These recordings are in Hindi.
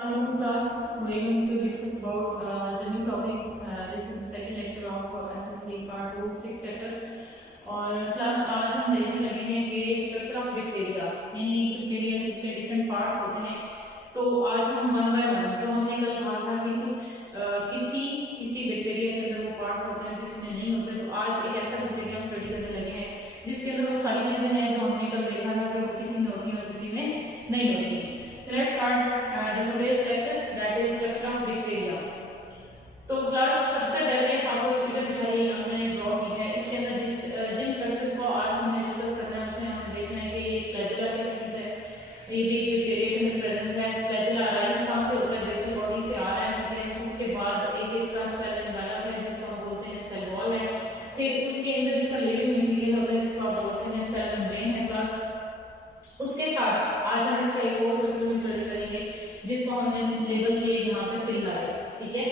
Hello class, we are going to discuss about the new topic. This is the second lecture of FSC part 2 6 chapter. और क्लास आज हम देखने लगे हैं कि स्ट्रक्चर ऑफ बैक्टीरिया यानी बैक्टीरिया जिसके डिफरेंट पार्ट्स होते हैं। तो आज हम वन बाय वन जो हमने कल कहा था कि कुछ किसी बैक्टीरिया के अंदर वो पार्ट्स होते हैं किसी में नहीं होते, तो आज एक ऐसा बैक्टीरिया स्टडी करने लगे हैं जिसके अंदर वो सारी चीजें हैं जो हमने कल देखा था कि वो किसी में होती हैं और किसी में नहीं होती। Let's start today's lecture, that is structure of bacteria. तो क्लास सबसे पहले आपको एक फिगर दिखाई हमने ड्रॉ की है। इसके अंदर जिन स्ट्रक्चर्स को आज हमने डिस्कस करना है उसमें हमें देखना है कि ये फ्लैजेला क्या चीज है। ये भी बैक्टीरिया के अंदर प्रेजेंट है। फ्लैजेला राइज कहाँ से होता है? बेसल बॉडी से आ रहा है। उसके बाद एक इसका सेल एनवेलप है जिसको हम बोलते हैं सेल वॉल है। फिर उसके अंदर इसका लिविंग मटेरियल होता है जिसको आप बोलते हैं सेल मेम्ब्रेन है क्लास। उसके साथ आज हम इसका एक और स्ट्रक्चर स्टडी करेंगे जिसको हमने लेबल किया यहाँ पे पिल्ला है, ठीक है।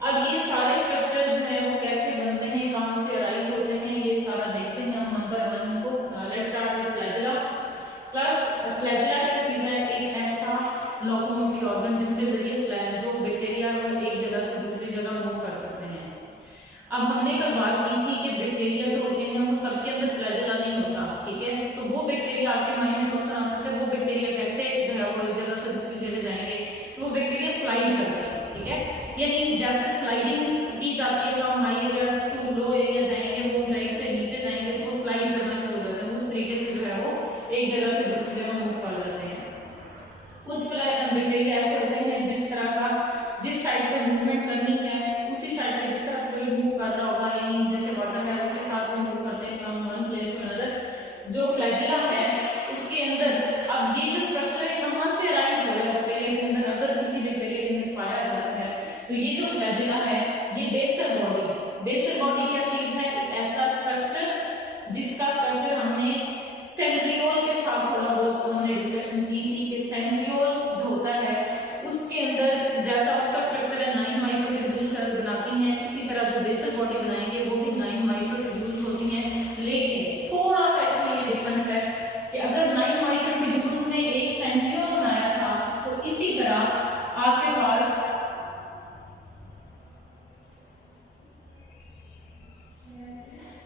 अब ये सारे स्ट्रक्चर जो है वो कैसे बनते हैं, कहाँ से अराइज होते हैं, ये सारा देखते हैं हम नंबर 1 को। Let's start with flagella. Class flagella क्या चीज है? एक ऐसा लोकोमोटिव ऑर्गन जिसके जरिए जो बैक्टीरिया को एक जगह से दूसरी जगह मूव कर सकते हैं। अब हमने कल बात की थी कि बैक्टीरिया जो होते हैं वो सबके अंदर फ्लैजेला नहीं होता, ठीक है। तो वो बैक्टीरिया आपके माइंड में क्वेश्चन आ सकता है, वो बैक्टीरिया कैसे जो है वो एक जगह से दूसरी जगह जाएंगे? तो वो बैक्टीरिया स्लाइड करते हैं, ठीक है। यानी जैसे स्लाइडिंग की जाती है from high area to low area जाएंगे, वो ऊंचाई से नीचे जाएंगे तो वो स्लाइड करना शुरू हो जाते हैं। उस तरीके से जो है वो एक जगह से दूसरी जगह मूव कर जाते हैं। कुछ बैक्टीरिया ऐसे होते हैं जिस तरह का जिस साइड पे मूवमेंट करनी है उसी साइड पे जिस तरह फ्लूइड मूव कर रहा होगा, यानी जैसे वाटर है उसके साथ में मूव करते हैं from one place to another. जो फ्लैजेला है उसके अंदर अब ये जो स्ट्रक्चर है कहाँ से अराइज हो रहा है बैक्टीरिया के अंदर, अगर किसी बैक्टीरिया के अंदर पाया जाता है तो ये जो फ्लैजेला है ये बेसल बॉडी क्या चीज है? एक ऐसा स्ट्रक्चर जिसका स्ट्रक्चर हमने सेंट्रियोल के साथ थोड़ा बहुत हमने डिस्कशन की थी कि सेंट्रियोल जो होता है उसके अंदर जैसा उसका स्ट्रक्चर है 9 माइक्रोट्यूब्यूल बनाती हैं, इसी तरह जो बेसल बॉडी बनाएंगे वो भी 9 माइक्रोट्यूब्यूल्स होती हैं। लेकिन थोड़ा सा इसमें ये डिफरेंस है कि अगर 9 माइक्रोट्यूब्यूल्स ने एक सेंट्रियोल बनाया था तो इसी तरह आपके पास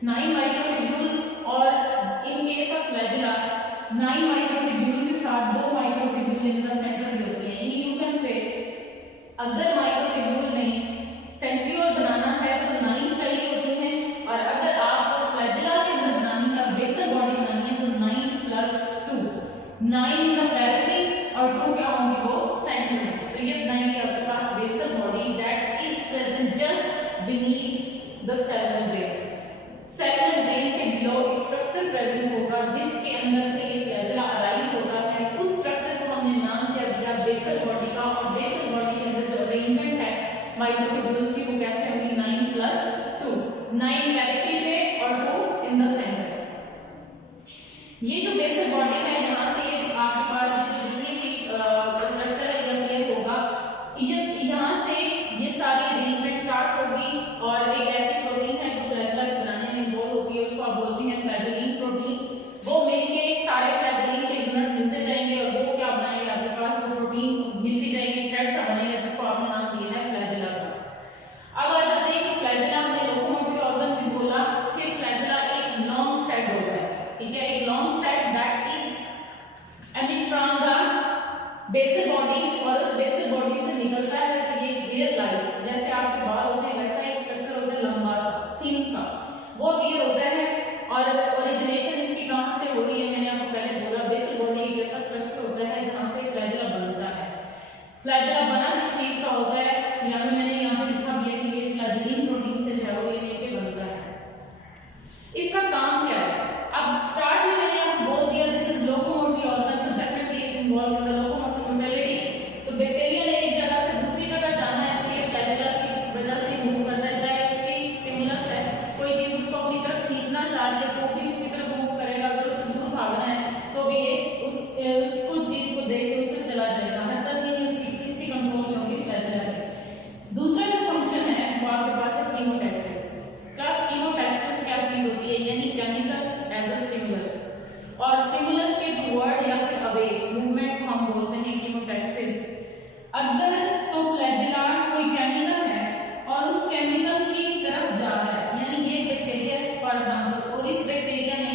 9 माइक्रोट्यूब्यूल्स और in case of flagella 9 microtubule के साथ 2 माइक्रोट्यूब्यूल इनका सेंटर भी होती है। यानी यू कैन से अगर माइक्रोट्यूब्यूल में सेंट्रियोल बनाना है तो 9 चाहिए होती हैं, और अगर आपको फ्लैजेला के अंदर बनानी है बेसल बॉडी बनानी है तो 9 + 2 9 इन द पेरिफेरी और 2 क्या होंगे वो सेंटर में। तो ये बनाएंगे आपके पास basal body that is present just beneath the cell membrane. Cell membrane के बिलो एक स्ट्रक्चर प्रेजेंट होगा जिसके अंदर से ये फ्लैजेला अराइज होता है। उस स्ट्रक्चर को हमने नाम क्या दिया? बेसल बॉडी का। और बेसल बॉडी के अंदर जो अरेंजमेंट है माइक्रोट्यूब्यूल्स की वो कैसे होगी? 9 + 2 9 पेरिफेरी में और 2 इन द सेंटर। ये जो बेसल बॉडी है यहाँ से ये आपके पास जितनी भी स्ट्रक्चर है ये क्लियर होगा। यहाँ से ये सारी अरेंजमेंट स्टार्ट होगी और एक ऐसी प्रोटीन है जो फ्लैजेला बनाने में इन्वॉल्व होती है, उसको आप बोलते हैं फ्लैजेलिन प्रोटीन। वो मिलके सारे फ्लैजेलिन के यूनिट मिलते जाएंगे और वो क्या बनाएंगे? आपके पास वो प्रोटीन मिलती जाएगी, थ्रेड सा बनेगा जिसको आपने नाम दिया है फ्लैजेला का। अब आ जाते हैं कि फ्लैजेला हमने लोकोमोटिव ऑर्गन भी बोला, फिर फ्लैजेला एक लॉन्ग थ्रेड होता है, ठीक है। एक long thread that is emit from the basal body और उस बेसल बॉडी से निकलता है तो ये हेयर लाइक जैसे आपके बाल होते हैं वैसा एक स्ट्रक्चर होता है लंबा सा थिन सा, वो हेयर होता है। और ओरिजिनेशन इसकी कहाँ से हो रही है? मैंने आपको पहले बोला बेसल बॉडी एक ऐसा स्ट्रक्चर होता है जहाँ से फ्लैजेला बनता है। फ्लैजेला बना किस चीज का होता है? यहाँ पे मैंने यहाँ पे लिखा भी है कि ये फ्लैजेलिन प्रोटीन से जो है वो ये लेके बनता है। इसका काम क्या है? अब स्टार्ट में मैंने आपको बोल दिया दिस इज लोकोमोटिव ऑर्गन, तो definitely it involve in the locomotion mobility. तो बैक्टीरिया ने एक जगह से दूसरी जगह जाना है तो ये फ्लैजेला की वजह से मूव करना है। चाहे उसकी स्टिमुलस है, कोई चीज उसको अपनी तरफ खींचना चाह रही है तो भी उसकी तरफ मूव करेगा, अगर उससे दूर भागना है तो भी ये उस चीज को देख के उससे चला जाएगा। हरकत नहीं उसकी किसकी कंट्रोल में होगी? फ्लैजेला की। दूसरा जो फंक्शन है वो आपके पास है कीमोटैक्सिस। क्लास कीमोटैक्सिस क्या चीज होती है? यानी केमिकल एज अ स्टिमुलस, और स्टिमुलस के टुवर्ड या फिर अवे मूवमेंट को हम बोलते हैं कीमोटैक्सिस। अगर तो फ्लैजिला कोई केमिकल है और उस केमिकल की तरफ जा रहा है, यानी ये बैक्टीरिया फॉर एग्जांपल, और इस बैक्टीरिया ने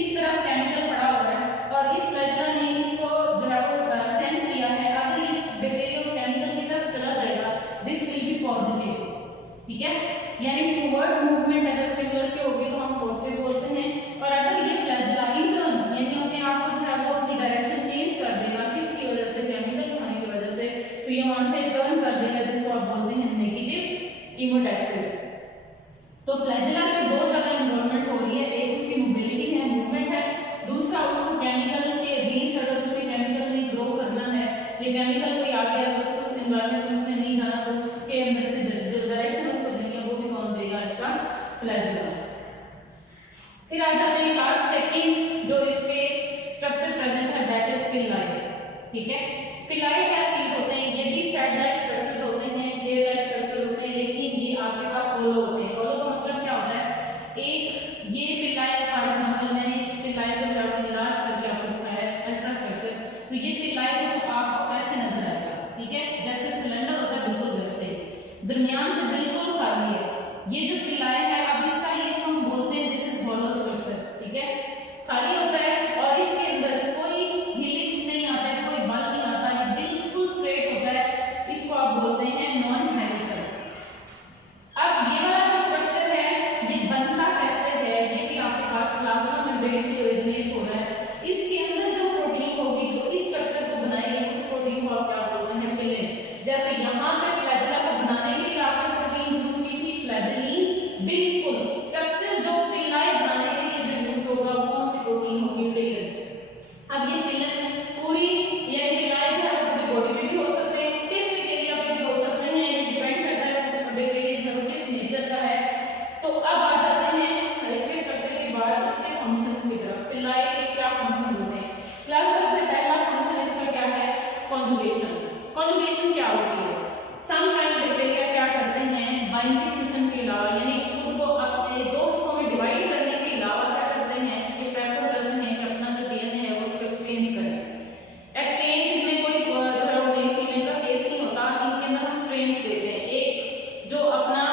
इस तरफ केमिकल पड़ा हुआ है और इस फ्लैजिला ने इसको जो है वो सेंस किया है, अगर ये बैक्टीरिया उस केमिकल की तरफ चला जाएगा, दिस विल बी पॉजिटिव, ठीक है, यानी टुवर्ड मूवमेंट अगर स्टिमुलस के होगी तो हम पॉजिटिव बोलते हैं, और अगर ये फ्लैजिला इन टर्न यानी अपने आप को जो है वो अपनी डायरेक्शन चेंज कर देगा किसकी वजह से, केमिकल खाने की वजह से, तो ये वहां से टर्न कर देगा, जिसको आप बोलते हैं नेगेटिव कीमोटैक्सिस। तो फ्लैजिला पे दो जगह इन्वॉल्वमेंट हो रही है, एक उसकी मोबिलिटी है, मूवमेंट है, दूसरा उसको केमिकल के बीच अगर उसके केमिकल में ग्रो करना है, ये केमिकल कोई आ गया अगर उस एनवायरनमेंट में उसने नहीं जाना तो उसके अंदर से जो डायरेक्शन उसको देनी है वो भी कौन देगा, इसका फ्लैजिला। फिर आ जाते हैं क्लास सेकंड, जो इसके स्ट्रक्चर प्रेजेंट है, दैट इज पिलाई, ठीक है। पिलाई क्या चीज होते हैं, ये भी थ्रेड लाइक स्ट्रक्चर होते हैं, हेयर लाइक स्ट्रक्चर होते हैं, लेकिन ये आपके पास होलो होते हैं। होलो का मतलब क्या होता है, एक ये पिलाई फॉर एग्जांपल मैंने इस पिलाई को जरा इलाज करके आपको दिखाया है अल्ट्रा स्ट्रक्चर, तो ये पिलाई कुछ आपको ऐसे नजर आएगा, ठीक है, जैसे सिलेंडर होता है बिल्कुल वैसे, दरमियान से बिल्कुल खाली है, ये जो पिलाई है, अब इसका ये इसको हम बोलते हैं दिस इज होलो स्ट्रक्चर, ठीक है, खाली होता है और इसके अंदर कोई हेलिक्स नहीं आता है, कोई बल नहीं आता है, बिल्कुल स्ट्रेट होता है, इसको आप बोलते हैं नॉन हेलिकल। अब ये वाला जो स्ट्रक्चर है ये बनता कैसे है, ये भी आपके पास प्लाज्मा मेम्ब्रेन से ओरिजिनेट हो रहा है, इसके अंदर जो प्रोटीन होगी जो इस स्ट्रक्चर को बनाएगी उस प्रोटीन को आप क्या बोलते हैं, पिलिन। जैसे यहाँ पे फ्लैजिला को बनाने के लिए आपने प्रोटीन यूज की थी फ्लैजिलीन, बिल्कुल स्ट्रक्चर जो पिलाई बनाने के लिए जो यूज होगा कौन सी प्रोटीन होगी, पिलिन। अब ये पिलिन पूरी ये पिलाई जो है पूरी बॉडी पे भी हो सकते हैं, स्पेसिफिक एरिया पे भी हो सकते हैं, ये डिपेंड करता है बैक्टीरिया जो किस नेचर का है। तो अब आ जाते हैं इसके स्ट्रक्चर के बाद इसके फंक्शंस की तरफ, पिलाई के क्या फंक्शन होते हैं। क्लास सबसे पहला फंक्शन इसका क्या है, कॉन्जुगेशन। कॉन्जुगेशन क्या होती है, सम काइंड बैक्टीरिया क्या करते हैं, बाइंडिंग फिशन के अलावा यानी खुद को अपने दो हिस्सों में डिवाइड करने के अलावा क्या करते हैं, ये प्रेफर करते हैं कि अपना जो डीएनए है वो उसको एक्सचेंज करें। एक्सचेंज में कोई जो है वो मेल फीमेल का केस नहीं होता, इनके अंदर हम स्ट्रेन्स देते हैं, एक जो अपना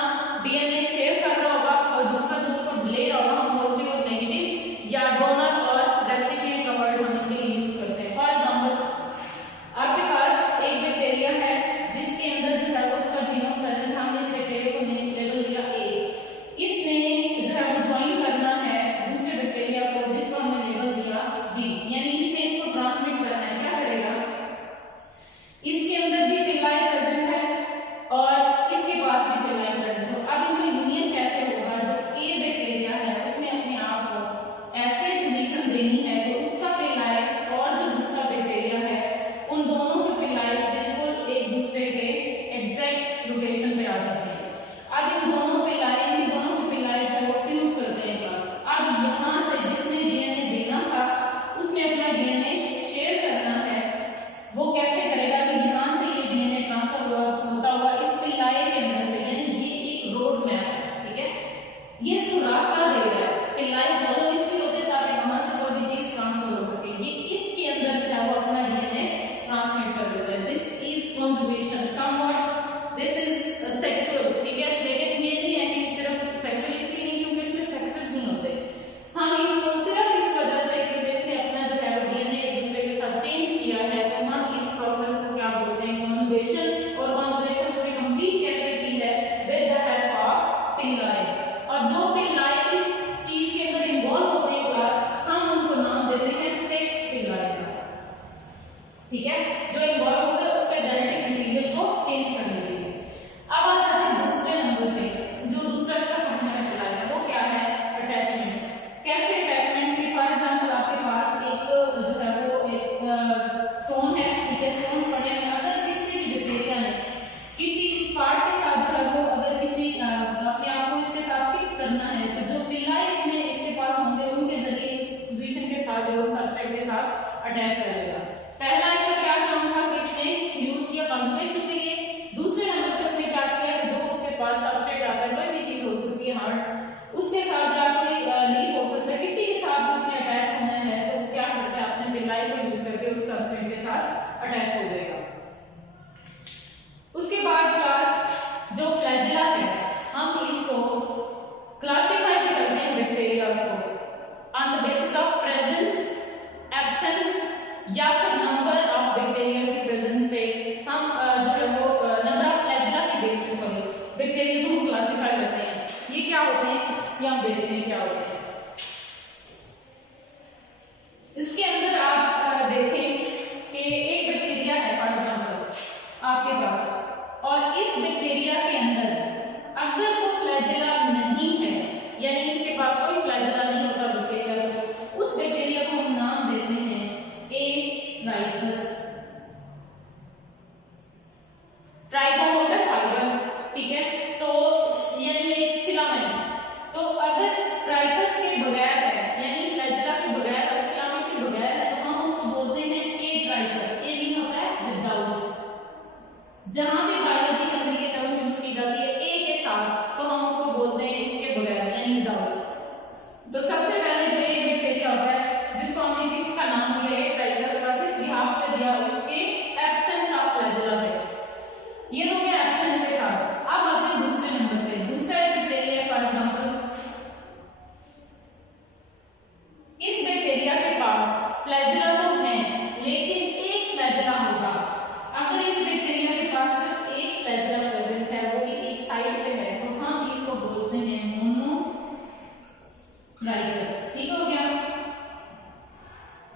डीएनए शेयर कर रहा होगा और दूसरा जो उसको ले रहा होगा, हम पॉजिटिव और नेगेटिव या डोनर और रेसिपिएंट का वर्ड हम इनके लिए यूज करते हैं। फॉर एग्जांपल आपके पास एक बैक्टीरिया है जिसके अंदर जो है वो उसका जीनोम प्रेजेंट, हमने इस बैक्टीरिया को नेम लेबल दिया ए, इसने जो है वो ज्वाइन करना है दूसरे बैक्टीरिया को जिसको हमने लेबल दिया बी, यानी इसने इसको ट्रांसमिट करना है, क्या करेगा, इसके अंदर भी पिलाई प्रेजेंट है और इसके पास भी पिलाई प्रेजेंट हो। अब इनका यूनियन कैसे होगा, जो ए बैक्टीरिया है उसने अपने आप को ऐसे पोजीशन देनी है तो उसका पिलाई और जो दूसरा बैक्टीरिया है उन दोनों के पिलाई बिल्कुल एक दूसरे के एग्जैक्ट लोकेशन पे आ जाते हैं। अब इन दोनों पिलाई जो है वो फ्यूज करते हैं पास। अब यहाँ से जिसने डीएनए देना था उसने अपना डीएनए शेयर करना है, वो कैसे करेगा कि यहाँ से ये डीएनए ट्रांसफर होता हुआ इस पिलाई के अंदर से, यानी ये एक रोड मैप है, ठीक है, ये इसको रास्ता दे रहा है, पिलाई होलो इसलिए होते हैं ताकि वहां से कोई भी चीज ट्रांसफर हो सके, ये इसके अंदर जो है वो अपना डीएनए ट्रांसमिट कर देता है। This is conjugation, somewhat this is sexual, ठीक है, लेकिन ये नहीं है कि सिर्फ सेक्सुअल इसलिए नहीं क्योंकि इसमें सेक्सेस नहीं होते, हम इसको सिर्फ इस वजह से कि वैसे अपना जो है वो डीएनए एक दूसरे के साथ चेंज किया है, तो हम इस प्रोसेस को क्या बोलते हैं, कॉन्जुगेशन। और कॉन्जुगेशन उसने कंप्लीट कैसे की है, विद द हेल्प ऑफ पिलाई। और जो पिलाई इस चीज के अंदर इन्वॉल्व होते हैं क्लास, हम उनको नाम देते हैं सेक्स पिलाई, ठीक है, जो इन्वॉल्व हो गए उसके जेनेटिक मटेरियल को चेंज करने के लिए। अब आ जाते हैं दूसरे नंबर पे, जो दूसरा इसका फंक्शन है पिलाई का, वो क्या है, अटैचमेंट। कैसे अटैचमेंट की, फॉर एग्जांपल आपके पास एक जो है वो एक स्टोन है, ठीक है, स्टोन पड़े हैं, अगर किसी भी बैक्टीरिया ने किसी पार्ट के साथ जो है वो अगर किसी अपने आप को इसके साथ फिक्स करना है तो जो पिलाई इसमें इसके पास होंगे उनके जरिए इस पोजीशन के साथ जो सबस्ट्रेट के साथ अटैच रहेगा। पहला इसका क्या काम था कि इसने यूज किया कॉन्जुगेशन के लिए, दूसरे नंबर पर उसने क्या किया कि जो उसके पास सबस्ट्रेट आता है कोई भी चीज हो सकती है, हार्ट उसके साथ या कोई लीफ हो सकता है, किसी के साथ भी उसने अटैच होना है तो क्या करता है, अपने पिलाई को यूज करके उस सबस्ट्रेट के साथ अटैच हो जाएगा।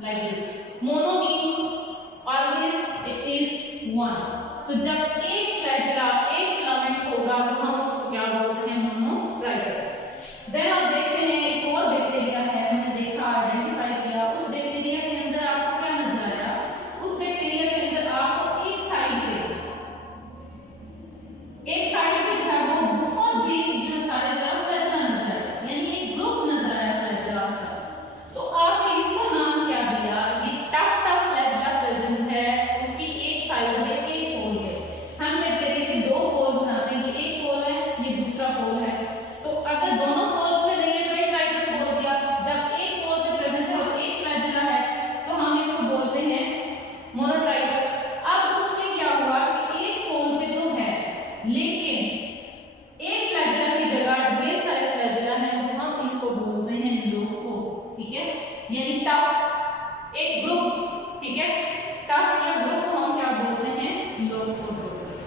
like this. Mono means always it is one. तो जब एक फ्लैजेला एक फिलामेंट होगा तो हम उसको क्या बोलते हैं, मोनोट्राइकस। देन आप देखते हैं एक और बैक्टीरिया है, हमने देखा आइडेंटिफाई किया, उस बैक्टीरिया के अंदर आपको क्या नजर आया, उस बैक्टीरिया के अंदर आपको एक साइड पे जो है वो बहुत ही जो सारे फ्लैजेला नजर आया, यानी एक ग्रुप नजर आया फ्लैजेला का। तो आपने इसको नाम क्या दिया, ये टफ फ्लैजेला प्रेजेंट है, उसकी एक साइड में एक पोल है। हम बैक्टीरिया के दो पोल बनाते हैं, ये एक पोल है, ये दूसरा पोल है। तो अगर दोनों पोल्स में नहीं है तो एक ट्राइकस बोल दिया। जब एक पोल पे प्रेजेंट है और एक फ्लैजेला है तो हम इसको बोलते हैं मोनोट्राइकस। अब उसमें क्या हुआ कि एक पोल पे तो है लेकिन एक फ्लैजेला की जगह ढेर सारे फ्लैजेला हैं, तो हम इसको बोलते हैं लोफो। ठीक है, यानी टफ एक ग्रुप, ठीक है, टफ या ग्रुप को हम क्या बोलते हैं, लोफोट्रोपस।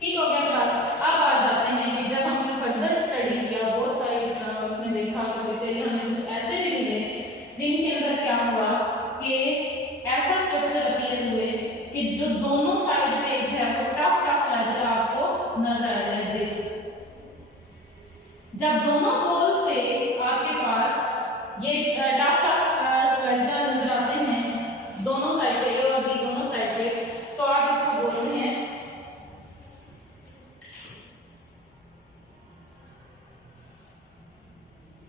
ठीक हो गया क्लास। अब आ जाते हैं कि जब हमने फर्दर स्टडी किया बहुत सारे उसमें देखा बैक्टीरिया, हमें कुछ ऐसे भी मिले जिनके अंदर क्या हुआ कि ऐसा स्ट्रक्चर अपीयर हुए कि जो दोनों साइड पे है वो टफ फ्लैजेला आपको नजर आ रहा है दिस। जब दोनों पोल्स पे आपके पास ये टफ फ्लैजेला नजर आते हैं दोनों साइड पे, ए और बी दोनों साइड पे, तो आप इसको बोलते हैं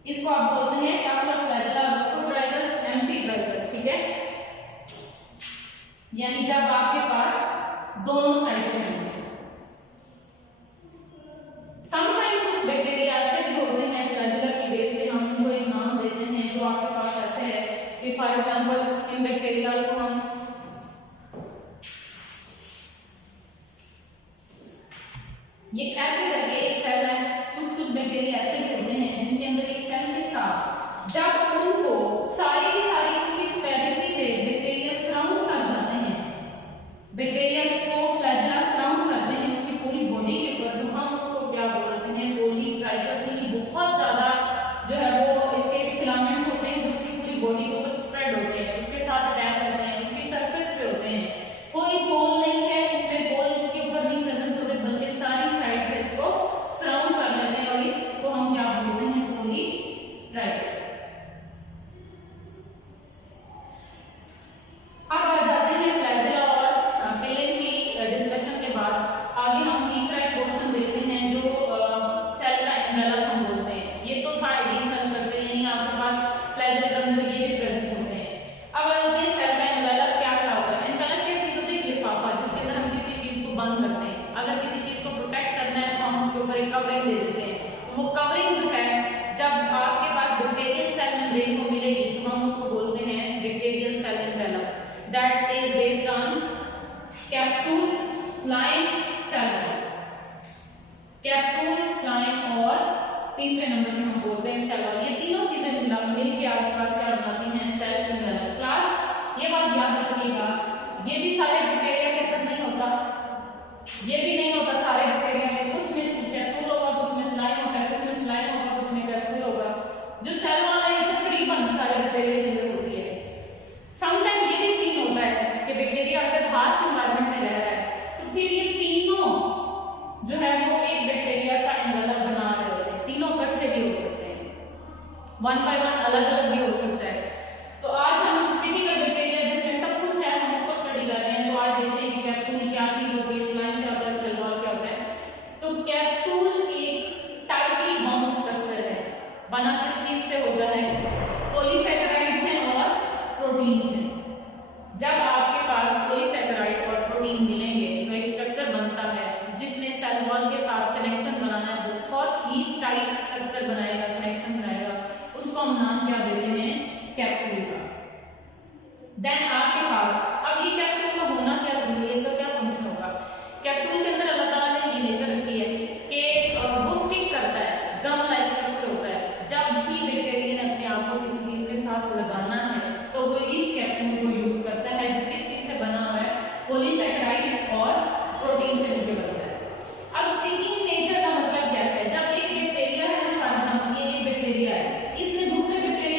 इसको आप बोलते हैं टफ फ्लैजेला लोफोट्राइकस एम्फीट्राइकस। ठीक है, यानी जब आपके पास दोनों साइड पे होंगे। समटाइम कुछ बैक्टीरिया ऐसे भी होते हैं फ्लैजेला की बेस पे हम इनको एक नाम देते हैं जो आपके पास ऐसे है कि फॉर एग्जांपल इन बैक्टीरिया को हम ये ऐसे करके एक सेल है, कुछ बैक्टीरिया ऐसे भी होते हैं जिनके अंदर एक सेल के साथ जब उनको सारी की सारी उसकी पेरिफेरी पे बैक्टीरिया सराउंड कर जाते हैं, बैक्टीरिया को फ्लैजेला सराउंड करते हैं उसकी पूरी बॉडी के ऊपर, तो हम उसको क्या बोलते हैं, पॉलीट्राइकस। की बहुत ज्यादा जो है वो इसके फिलामेंट्स होते हैं जो उसकी पूरी बॉडी के ऊपर स्प्रेड होते हैं, उसके साथ अटैच होते हैं, उसकी सरफेस पे होते हैं। कोई पोल नहीं है इसमें, पोल के ऊपर नहीं प्रेजेंट होते बल्कि सारी साइड से इसको सराउंड कर लेते हैं और इसको हम क्या बोलते हैं, पॉलीट्राइकस। अब आ जाते हैं फ्लैजेला और पिलन की डिस्कशन के बाद आगे हम तीसरा एक क्वेश्चन देखते हैं जो सेल का एनवेलप हम बोलते हैं। ये तो था एडिशनल स्ट्रक्चर, यानी आपके पास फ्लैजेला के अंदर ये भी प्रेजेंट होते हैं। अब आ जाते हैं सेल का एनवेलप क्या होता है। एनवेलप क्या चीज होती है, लिफाफा जिसके अंदर हम किसी चीज को बंद करते हैं। अगर किसी चीज को प्रोटेक्ट करना है तो हम उसके ऊपर एक कवरिंग दे देते हैं। वो कवरिंग जो है जब आपके पास बैक्टीरियल सेल मेम्ब्रेन को मिलेगी तो हम उसको बोलते हैं bacterial cell envelope. That is based on capsule, slime, cell wall. Capsule, slime और तीसरे नंबर पे हम बोलते हैं सेल वॉल। ये तीनों चीजें मिलकर आपके पास क्या बनाती हैं, सेल एनवेलप। क्लास ये बात याद रखिएगा, ये भी सारे बैक्टीरिया के अंदर नहीं होता, ये भी नहीं होता सारे बैक्टीरिया में, कुछ में कैप्सूल होगा, कुछ में स्लाइम होगा, कुछ में स्लाइम होगा, कुछ में कैप्सूल होगा। जो सेल वॉल है ये तकरीबन सारे बैक्टीरिया के अंदर होती है। समटाइम ये भी सीन होता है कि बैक्टीरिया अगर हार्श एनवायरनमेंट में रह रहा है तो फिर ये तीनों जो है वो एक बैक्टीरिया का एनवेलप बना रहे होते हैं। तीनों इकट्ठे भी हो सकते हैं, वन बाय वन अलग अलग भी हो सकता है। तो आज हम टिपिकल बैक्टीरिया जिसमें सब कुछ है हम उसको स्टडी कर रहे हैं। तो आज देखते हैं कि कैप्सूल क्या चीज होती है, स्लाइम क्या होता है, सेल वॉल क्या होता है। तो कैप्सूल एक टाइटली बाउंड स्ट्रक्चर है, बना किस चीज से होता है, पॉलीसैकेराइड से और प्रोटीन से। जब आपके पास पॉलीसैकेराइड और प्रोटीन मिलेंगे तो एक स्ट्रक्चर बनता है जिसने सेल वॉल के साथ कनेक्शन बनाना है, बहुत ही टाइट स्ट्रक्चर बनाएगा, कनेक्शन बनाएगा, उसको हम नाम क्या देते हैं, कैप्सूल का। देन आपके पास अब ये कैप्सूल का होना क्या जरूरी है, इसका क्या फंक्शन होगा। कैप्सूल के अंदर अल्लाह ताला ने ये नेचर रखी है कि वो स्टिक करता है, गम लाइक स्ट्रक्चर होता है। जब भी बैक्टीरिया ने अपने आप को किसी चीज के साथ लगाना है तो वो इस कैप्सूल को यूज करता है जो किस चीज से बना हुआ है, पॉलीसैकेराइड और प्रोटीन से मिलकर बनता है। अब स्टिकिंग नेचर का मतलब क्या है, जब एक बैक्टीरिया है, ये एक बैक्टीरिया है, इसने दूसरे बैक्टीरिया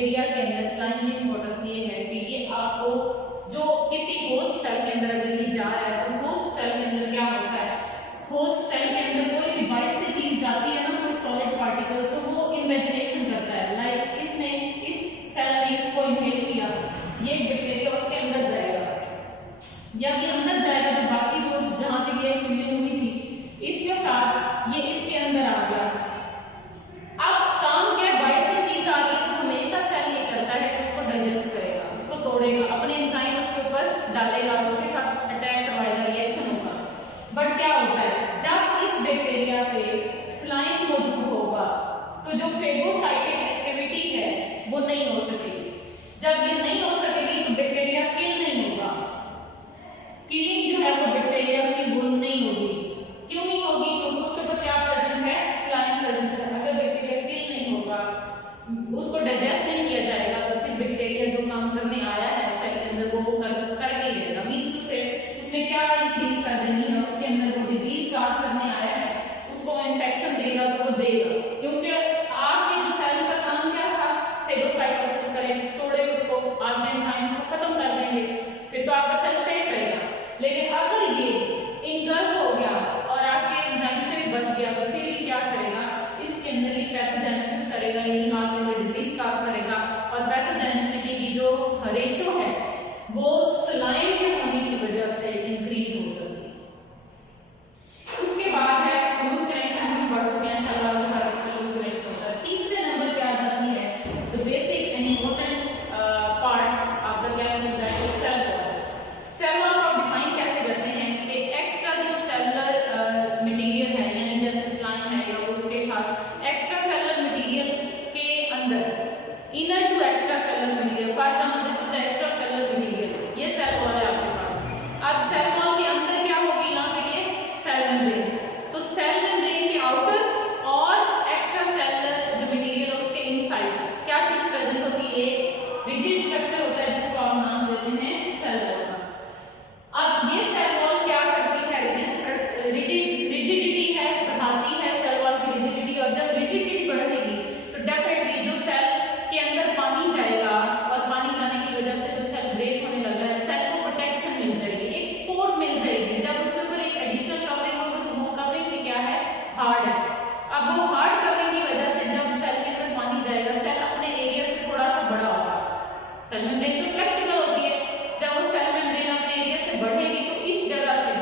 बैक्टीरिया के अंदर स्लाइम की इंपॉर्टेंस ये है कि ये आपको जो किसी होस्ट सेल के अंदर अगर ये जा रहा है तो होस्ट सेल के अंदर क्या होता है, होस्ट सेल के अंदर कोई भी बाहर से चीज जाती है ना, कोई सॉलिड पार्टिकल, तो वो इमेजिनेशन करता है, लाइक इसने इस सेल ने इसको इनहेल किया, ये बैक्टीरिया उसके अंदर जाएगा, जब ये अंदर जाएगा तो बाकी जो जहां पे ये फिलिंग हुई थी इसके साथ ये इसके अंदर आ गया। अब काम क्या, बाहर से चीज आ रही है तो हमेशा सेल ये करता है कि उसको डाइजेस्ट करेगा, उसको तोड़ेगा, अपने एंजाइम उसके ऊपर डालेगा, उसके साथ अटैक करवाएगा, रिएक्शन होगा। बट क्या होता है, जब इस बैक्टीरिया पे स्लाइम मौजूद होगा तो जो फेगोसाइटिक एक्टिविटी है वो नहीं हो सकेगी। जब ये नहीं हो सकेगी तो बैक्टीरिया किल नहीं होगा, किलिंग जो है वो बैक्टीरिया की वो नहीं होगी। क्यों नहीं होगी, क्योंकि उसके ऊपर क्या प्रेजेंट है, स्लाइम प्रेजेंट है। अगर बैक्टीरिया किल नहीं होगा, उसको डाइजेस्ट नहीं किया जाएगा, तो फिर बैक्टीरिया जो काम करने आया है सेल के अंदर वो करके ही रहेगा। मींस उसने क्या इंक्रीज कर देनी है, उसके अंदर वो डिजीज काज करने आया है, उसको इन्फेक्शन देगा तो वो देगा, क्योंकि आपके जो सेल का काम क्या था, फेगोसाइटोसिस करें, तोड़े उसको, आपके एंजाइम्स को खत्म कर देंगे, फिर तो आपका सेल सेफ रहेगा। लेकिन अगर ये इंगल्फ हो गया और आपके एंजाइम से भी बच गया तो फिर ये क्या करेगा, इसके अंदर ये पैथोजेनेसिस करेगा, ये आपके अंदर डिजीज काज करेगा, और पैथोजेनेसिटी की जो रेशो है वो स्लाइम के होने की वजह से इंक्रीज हो सकती है। उसके बाद है लूज कनेक्शन भी बढ़ चुके हैं, सेल वाल के साथ लूज कनेक्शन होता है। तीसरे नंबर पे आ जाती है the basic and important part of the calcium, that is cell wall. Cell wall को डिफाइन कैसे करते हैं कि एक्स्ट्रा जो सेलुलर मटेरियल है, यानी जैसे स्लाइम है या उसके साथ एक्स्ट्रा सेलुलर मटेरियल के अंदर, inner to extra cellular material, for example this is the extra cellular material, ये सेल वॉल है आपके पास। अब सेल वॉल के अंदर क्या होगी, यहाँ पे ये सेल मेम्ब्रेन, तो सेल मेम्ब्रेन के आउटर और एक्स्ट्रा सेलुलर जो मटेरियल है उसके इनसाइड क्या चीज प्रेजेंट होती है, रिजिड स्ट्रक्चर होता है जिसको आप नाम देते हैं सेल वॉल का। अब ये सेल वॉल क्या करती है, रिजिडिटी है, बढ़ाती है सेल वॉल की रिजिडिटी, और जब रिजिडिटी बढ़ेगी तो डेफिनेटली जो सेल के अंदर पानी जाएगा, और पानी जाने की वजह से जो सेल ब्रेक होने लगा है, सेल को प्रोटेक्शन मिल जाएगी, एक सपोर्ट मिल जाएगी। जब उसके ऊपर एक एडिशनल कवरिंग होगी तो वो कवरिंग भी क्या है, हार्ड है। अब वो हार्ड कवरिंग की वजह से जब सेल के अंदर पानी जाएगा, सेल अपने एरिया से थोड़ा सा बड़ा होगा। सेल मेम्ब्रेन तो फ्लेक्सिबल होती है, जब वो सेल मेम्ब्रेन अपने एरिया से बढ़ेगी तो इस जगह से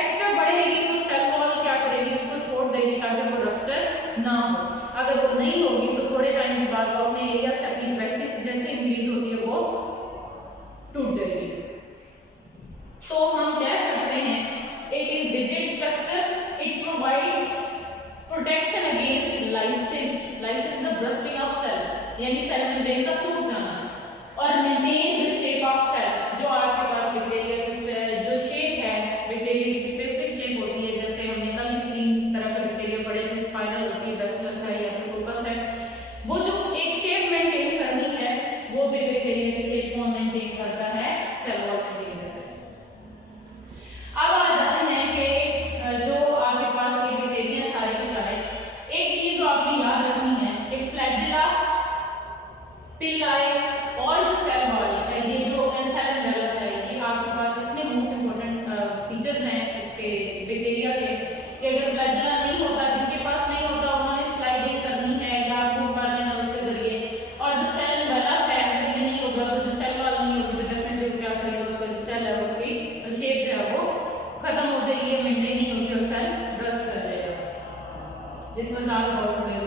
एक्स्ट्रा बढ़ेगी तो सेल वॉल क्या करेगी, उसको सपोर्ट देगी ताकि वो रप्चर ना हो। अगर वो नहीं होगी तो थोड़े टाइम के बाद वो अपने एरिया से अपनी कैपेसिटी से जैसे इंक्रीज होती है वो टूट जाएगी। तो हम कह सकते हैं it is rigid structure, it provides protection against lysis, lysis the bursting of cell, यानी सेल मेम्ब्रेन का टूट जाना, और maintain the shape of cell. जो आपके पास बैक्टीरिया की जो शेप है, बैक्टीरिया की स्पेसिफिक शेप होती है, जैसे हमने कल भी 3 तरह के बैक्टीरिया पढ़े थे, स्पाइरल होती है, बैसिलस है या कोकस है, वो जो एक शेप मेंटेन करनी है वो भी बैक्टीरिया की शेप को मेंटेन करता है, सेल वॉल मेंटेन करता है। अब आ जाते हैं कि जो आपके पास ये बैक्टीरिया सारे के सारे, एक चीज जो आपको याद रखनी है कि फ्लैजिला, पिलाई और जो सेल वॉल है, ये जो सेल एनवेलप है, ये आपके पास इतने मोस्ट इंपोर्टेंट फीचर्स हैं इसके बैक्टीरिया के कि अगर फ्लैजिला नहीं होता, जिनके पास नहीं होता उन्होंने स्लाइडिंग करनी है या मूव कर लेना उसके जरिए, और जो सेल एनवेलप है अगर ये नहीं होगा तो जो सेल वॉल नहीं होगी तो डेफिनेटली क्या करेगा, उसका जो सेल है उसकी शेप जो है वो खत्म हो जाएगी, मेंटेन नहीं होगी और सेल ब्रस्ट कर जाएगा। This was all about today's